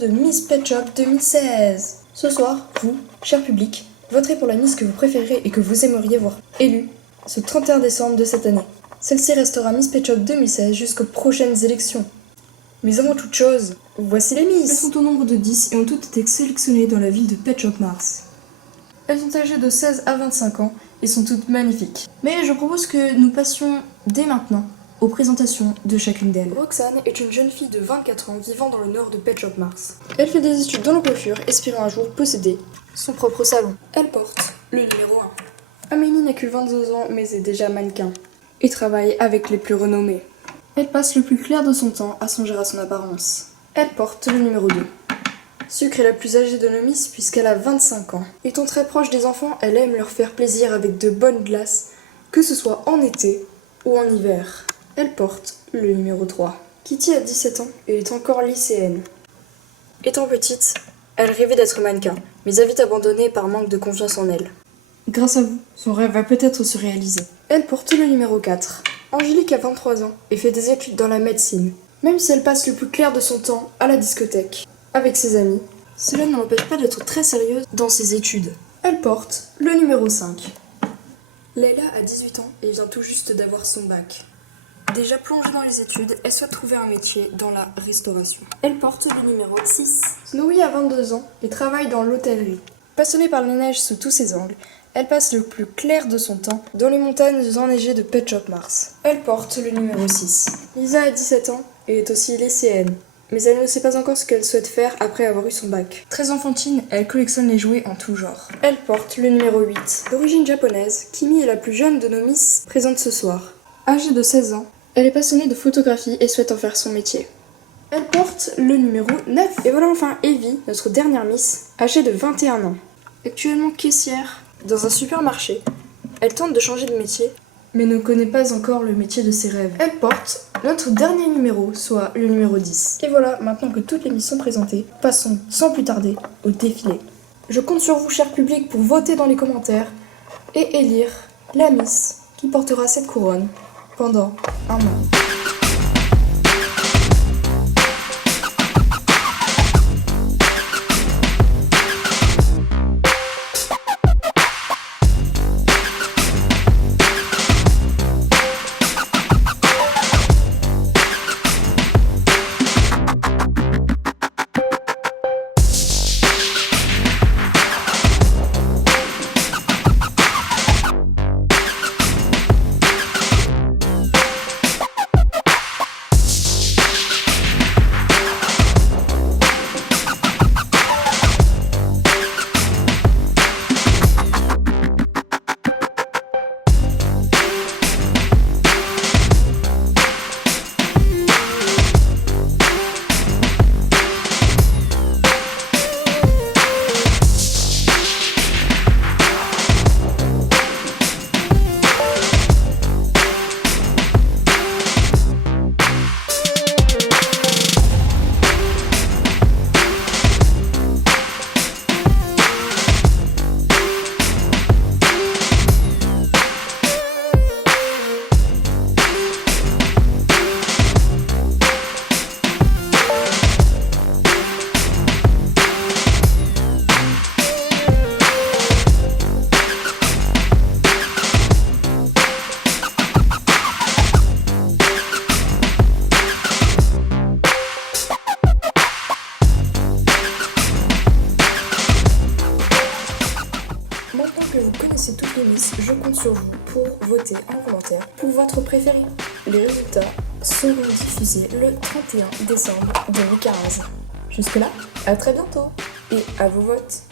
de Miss Pet Shop 2016. Ce soir, vous, cher public, voterez pour la Miss que vous préférez et que vous aimeriez voir élue ce 31 décembre de cette année. Celle-ci restera Miss Pet Shop 2016 jusqu'aux prochaines élections. Mais avant toute chose, voici les Miss. Elles sont au nombre de 10 et ont toutes été sélectionnées dans la ville de Pet Shop Mars. Elles sont âgées de 16 à 25 ans et sont toutes magnifiques. Mais je propose que nous passions dès maintenant aux présentations de chacune d'elles. Roxane est une jeune fille de 24 ans vivant dans le nord de Pet Shop Mars. Elle fait des études dans la coiffure, espérant un jour posséder son propre salon. Elle porte le numéro 1. Amélie n'a que 22 ans mais est déjà mannequin et travaille avec les plus renommés. Elle passe le plus clair de son temps à songer à son apparence. Elle porte le numéro 2. Sucre est la plus âgée de nos Miss puisqu'elle a 25 ans. Étant très proche des enfants, elle aime leur faire plaisir avec de bonnes glaces, que ce soit en été ou en hiver. Elle porte le numéro 3. Kitty a 17 ans et est encore lycéenne. Étant petite, elle rêvait d'être mannequin, mais a vite abandonné par manque de confiance en elle. Grâce à vous, son rêve va peut-être se réaliser. Elle porte le numéro 4. Angélique a 23 ans et fait des études dans la médecine. Même si elle passe le plus clair de son temps à la discothèque, avec ses amis, cela ne l'empêche pas d'être très sérieuse dans ses études. Elle porte le numéro 5. Leila a 18 ans et vient tout juste d'avoir son bac. Déjà plongée dans les études, elle souhaite trouver un métier dans la restauration. Elle porte le numéro 6. Snowy a 22 ans et travaille dans l'hôtellerie. Passionnée par les neiges sous tous ses angles, elle passe le plus clair de son temps dans les montagnes enneigées de Pet Shop Mars. Elle porte le numéro 6. Lisa a 17 ans et est aussi lycéenne. Mais elle ne sait pas encore ce qu'elle souhaite faire après avoir eu son bac. Très enfantine, elle collectionne les jouets en tout genre. Elle porte le numéro 8. D'origine japonaise, Kimi est la plus jeune de nos Miss présentes ce soir. Âgée de 16 ans, elle est passionnée de photographie et souhaite en faire son métier. Elle porte le numéro 9. Et voilà enfin Evie, notre dernière Miss, âgée de 21 ans. Actuellement caissière dans un supermarché, elle tente de changer de métier, mais ne connaît pas encore le métier de ses rêves. Elle porte notre dernier numéro, soit le numéro 10. Et voilà, maintenant que toutes les Miss sont présentées, passons sans plus tarder au défilé. Je compte sur vous, cher public, pour voter dans les commentaires et élire la Miss qui portera cette couronne pendant un an. Maintenant que vous connaissez toutes les Miss, je compte sur vous pour voter en commentaire pour votre préféré. Les résultats seront diffusés le 31 décembre 2015. Jusque là, à très bientôt et à vos votes.